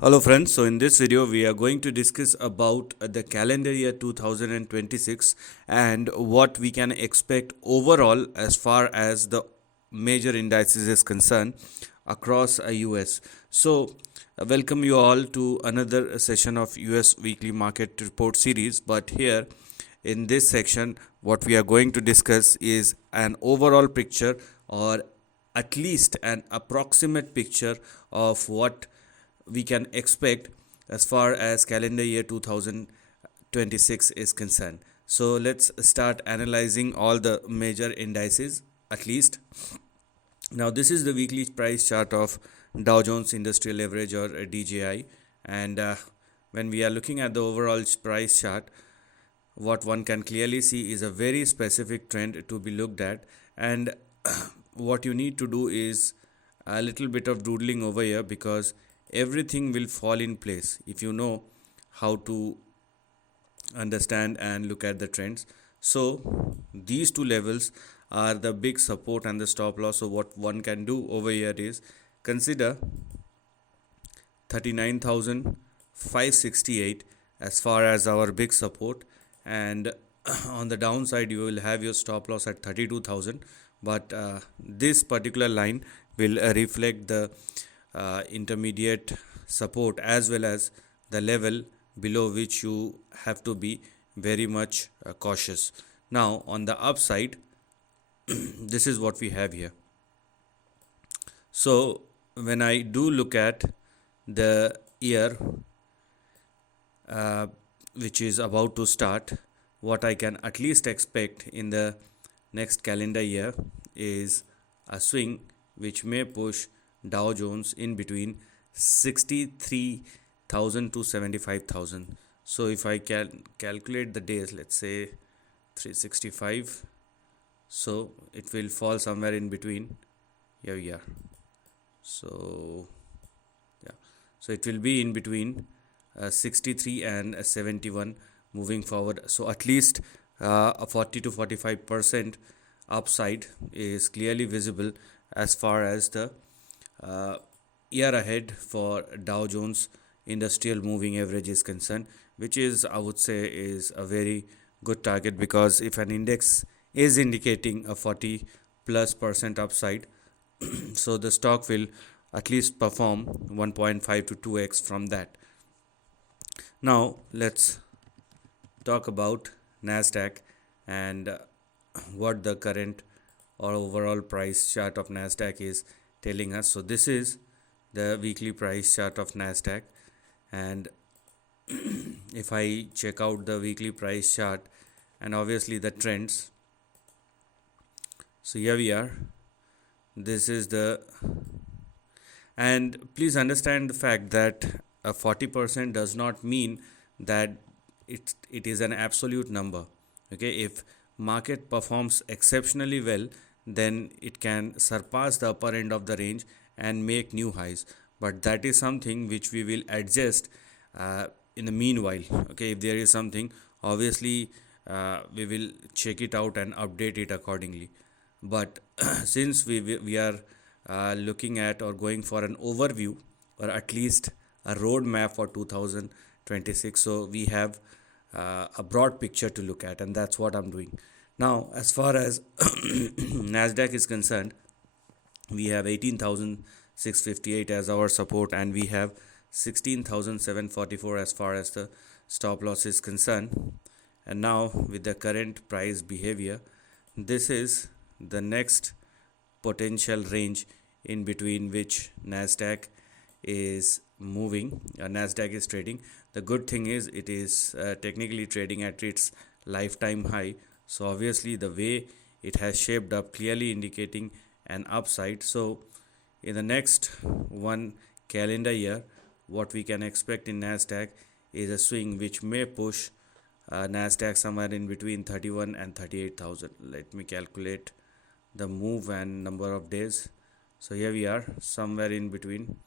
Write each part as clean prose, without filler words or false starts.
Hello friends, so in this video we are going to discuss about the calendar year 2026 and what we can expect overall as far as the major indices is concerned across US. So welcome you all to another session of US weekly market report series, but here in this section what we are going to discuss is an overall picture or at least an approximate picture of what we can expect as far as calendar year 2026 is concerned. So let's start analyzing all the major indices at least. Now this is the weekly price chart of Dow Jones Industrial Average or DJI, and when we are looking at the overall price chart, what one can clearly see is a very specific trend to be looked at, and what you need to do is a little bit of doodling over here, because everything will fall in place if you know how to understand and look at the trends. So these two levels are the big support and the stop loss. So what one can do over here is consider 39,568 as far as our big support, and on the downside you will have your stop loss at 32,000, but this particular line will reflect the intermediate support as well as the level below which you have to be very much cautious. Now on the upside this is what we have here. So when I do look at the year which is about to start, what I can at least expect in the next calendar year is a swing which may push Dow Jones in between 63,000 to 75,000. So if I can calculate the days, let's say 365, so it will fall somewhere in between. Here we are. So yeah, so it will be in between 63 and 71 moving forward. So at least a 40 to 45% upside is clearly visible as far as the year ahead for Dow Jones Industrial Moving Average is concerned, which is, I would say, is a very good target, because if an index is indicating a 40 plus percent upside, so the stock will at least perform 1.5 to 2x from that. Now let's talk about NASDAQ and what the current or overall price chart of NASDAQ is telling us. So this is the weekly price chart of NASDAQ, and if I check out the weekly price chart and obviously the trends, so here we are. This is the, and please understand the fact that a 40% does not mean that it is an absolute number. Okay, if market performs exceptionally well, then it can surpass the upper end of the range and make new highs, but that is something which we will adjust in the meanwhile. Okay, if there is something, obviously we will check it out and update it accordingly, but since we are looking at or going for an overview or at least a roadmap for 2026, so we have a broad picture to look at, and that's what I'm doing. Now as far as NASDAQ is concerned, we have 18,658 as our support, and we have 16,744 as far as the stop loss is concerned. And now with the current price behavior, this is the next potential range in between which NASDAQ is moving, NASDAQ is trading. The good thing is it is technically trading at its lifetime high, so obviously the way it has shaped up clearly indicating an upside. So in the next one calendar year, what we can expect in NASDAQ is a swing which may push NASDAQ somewhere in between 31 and 38,000. Let me calculate the move and number of days. So here we are somewhere in between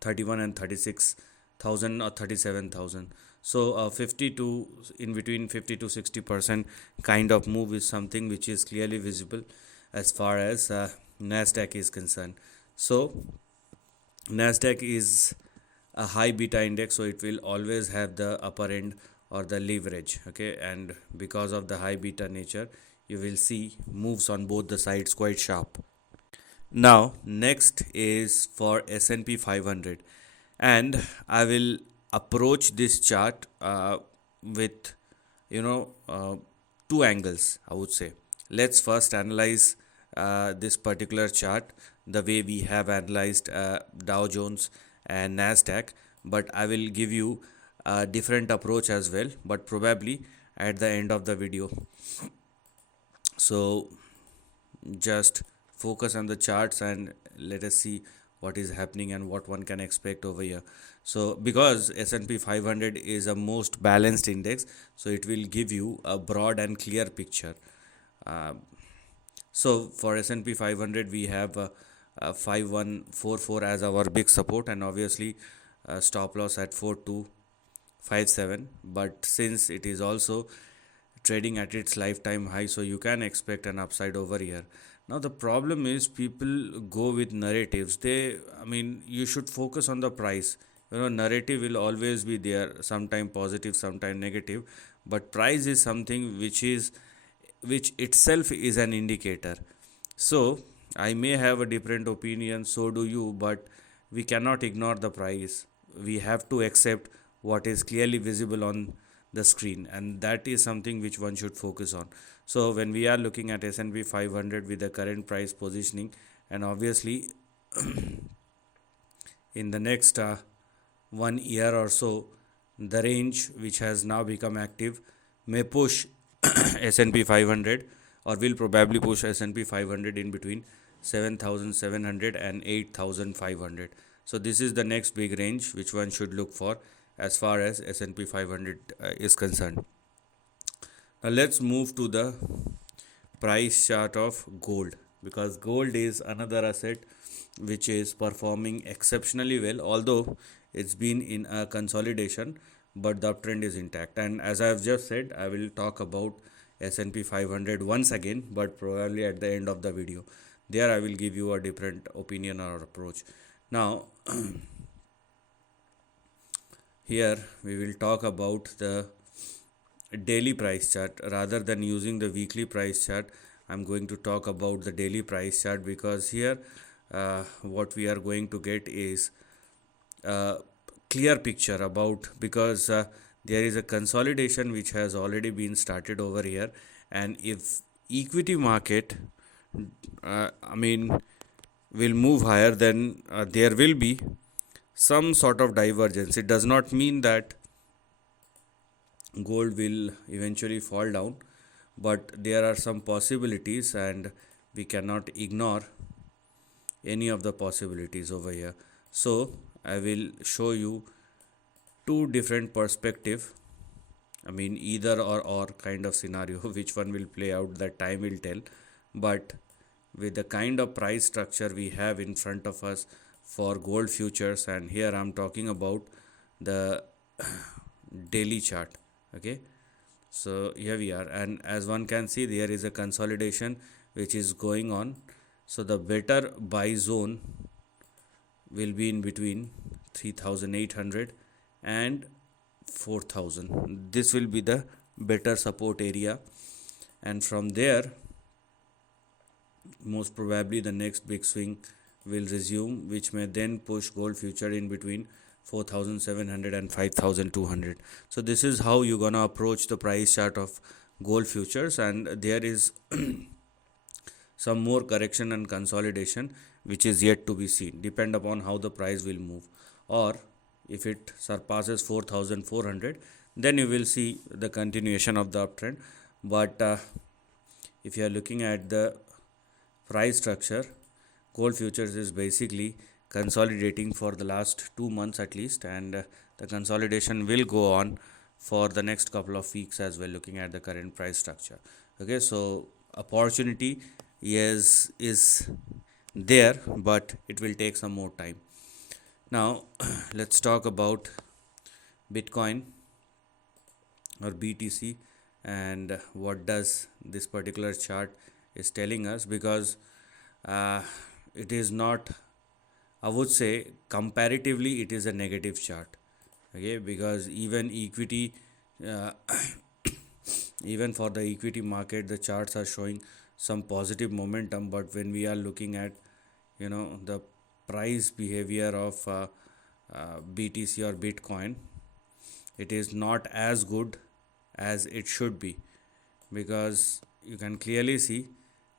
31 and 36,000 or 37,000. So 50 to in between 50 to 60% kind of move is something which is clearly visible as far as NASDAQ is concerned. So NASDAQ is a high beta index, so it will always have the upper end or the leverage. Okay, and because of the high beta nature, you will see moves on both the sides quite sharp. Now, next is for S&P 500, and I will approach this chart with you know uh, two angles, I would say. Let's first analyze this particular chart the way we have analyzed Dow Jones and Nasdaq, but I will give you a different approach as well, but probably at the end of the video. So just focus on the charts and let us see what is happening and what one can expect over here. So because S&P 500 is a most balanced index, so it will give you a broad and clear picture. uh, so for S&P 500 we have 5144 as our big support, and obviously stop loss at 4257, but since it is also trading at its lifetime high, so you can expect an upside over here. Now the problem is people go with narratives. I mean, you should focus on the price. Narrative will always be there, sometime positive, sometime negative, but price is something which itself is an indicator. So I may have a different opinion, so do you, but we cannot ignore the price. We have to accept what is clearly visible on the screen, and that is something which one should focus on. So when we are looking at S&P 500 with the current price positioning, and obviously in the next 1 year or so, the range which has now become active may push S&P 500, or will probably push S&P 500 in between 7,700 and 8,500. So this is the next big range which one should look for as far as S&P 500 is concerned. Now let's move to the price chart of gold, because gold is another asset which is performing exceptionally well, although it's been in a consolidation, but the uptrend is intact. And as I have just said, I will talk about S&P 500 once again, but probably at the end of the video. There I will give you a different opinion or approach. Now here we will talk about the daily price chart rather than using the weekly price chart. I'm going to talk about the daily price chart, because here what we are going to get is a clear picture about, because there is a consolidation which has already been started over here, and if equity market I mean will move higher, then there will be some sort of divergence. It does not mean that gold will eventually fall down, but there are some possibilities, and we cannot ignore any of the possibilities over here. So I will show you two different perspective. I mean, either or kind of scenario. Which one will play out, that time will tell. But with the kind of price structure we have in front of us for gold futures, and here I'm talking about the daily chart. Okay, so here we are, and as one can see, there is a consolidation which is going on. So the better buy zone will be in between 3,800 and 4,000. This will be the better support area, and from there most probably the next big swing will resume, which may then push gold future in between 4,700 and 5,200. So this is how you're gonna approach the price chart of gold futures, and there is some more correction and consolidation which is yet to be seen. Depend upon how the price will move, or if it surpasses 4,400, then you will see the continuation of the uptrend. But if you are looking at the price structure, gold futures is basically consolidating for the last 2 months at least, and the consolidation will go on for the next couple of weeks as well, looking at the current price structure. Okay, so opportunity is there, but it will take some more time. Now let's talk about Bitcoin or BTC and what does this particular chart is telling us, because it is not I would say comparatively it is a negative chart. Okay, because even equity, uh, even for the equity market, the charts are showing some positive momentum. But when we are looking at, the price behavior of BTC or Bitcoin, it is not as good as it should be, because you can clearly see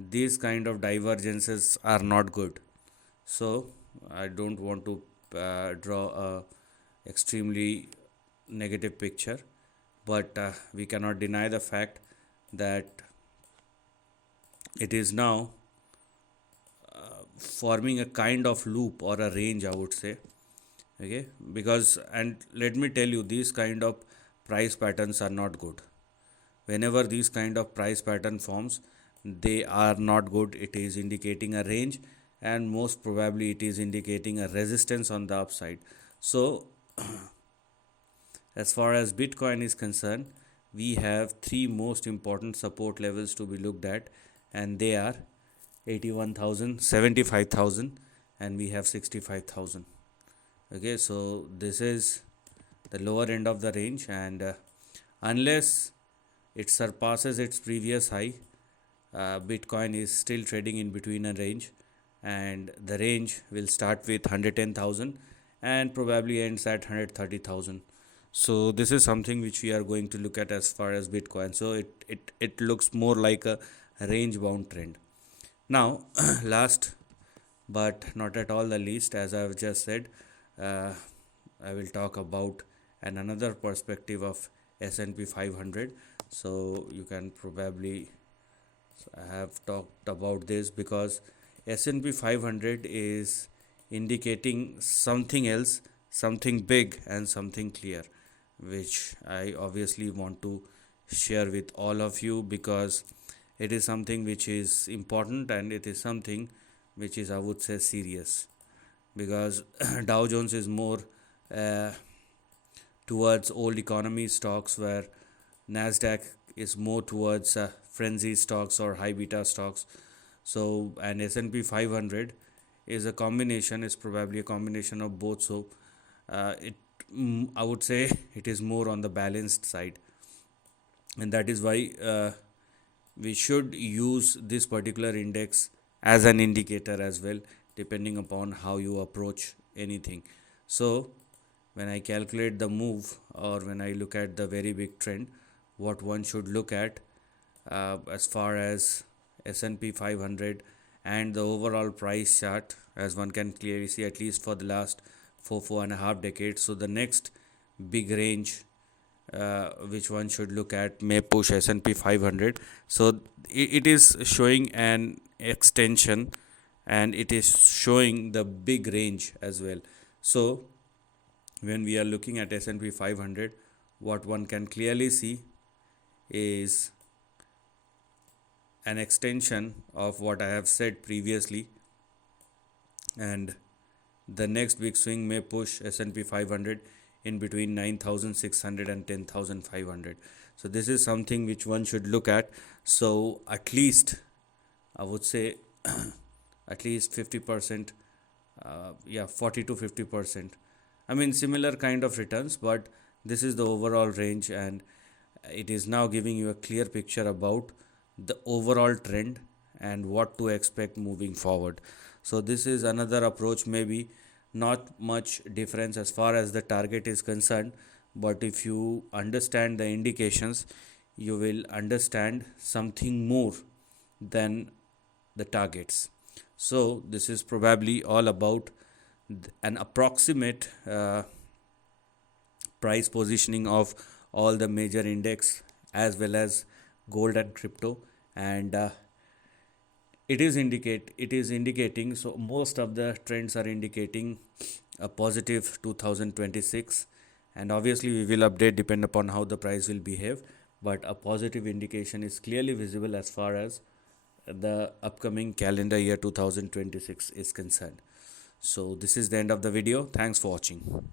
these kind of divergences are not good. So I don't want to draw a extremely negative picture, but we cannot deny the fact that it is now forming a kind of loop or a range, I would say. Okay, because, and let me tell you, these kind of price patterns are not good. Whenever these kind of price pattern forms, they are not good. It is indicating a range, and most probably it is indicating a resistance on the upside. So as far as Bitcoin is concerned, we have three most important support levels to be looked at, and they are 81,000, 75,000, and we have 65,000. Okay, so this is the lower end of the range, and unless it surpasses its previous high, Bitcoin is still trading in between a range, and the range will start with 110,000 and probably ends at 130,000. So this is something which we are going to look at as far as Bitcoin. So it looks more like a range bound trend. Now, last but not at all the least, as I've just said, uh, I will talk about another perspective of S&P 500. So you can probably have talked about this, because S&P 500 is indicating something else, something big and something clear, which I obviously want to share with all of you, because it is something which is important, and it is something which is, I would say, serious, because Dow Jones is more uh, towards old economy stocks, where NASDAQ is more towards frenzy stocks or high beta stocks. So, and S&P 500 is a combination, is probably a combination of both. So, it I would say it is more on the balanced side, and that is why we should use this particular index as an indicator as well, depending upon how you approach anything. So when I calculate the move, or when I look at the very big trend, what one should look at as far as S&P 500 and the overall price chart, as one can clearly see, at least for the last 4.5 decades. So the next big range which one should look at may push S&P 500. So it is showing an extension, and it is showing the big range as well. So when we are looking at S&P 500, what one can clearly see is an extension of what I have said previously, and the next big swing may push S&P 500 in between 9,600 and 10,500. So this is something which one should look at. So at least, I would say, at least 50%, 40 to 50%. I mean, similar kind of returns, but this is the overall range, and it is now giving you a clear picture about the overall trend and what to expect moving forward. So this is another approach, maybe not much difference as far as the target is concerned, but if you understand the indications, you will understand something more than the targets. So this is probably all about an approximate price positioning of all the major index, as well as gold and crypto, and it is indicating, so most of the trends are indicating a positive 2026, and obviously we will update depend upon how the price will behave, but a positive indication is clearly visible as far as the upcoming calendar year 2026 is concerned. So this is the end of the video. Thanks for watching.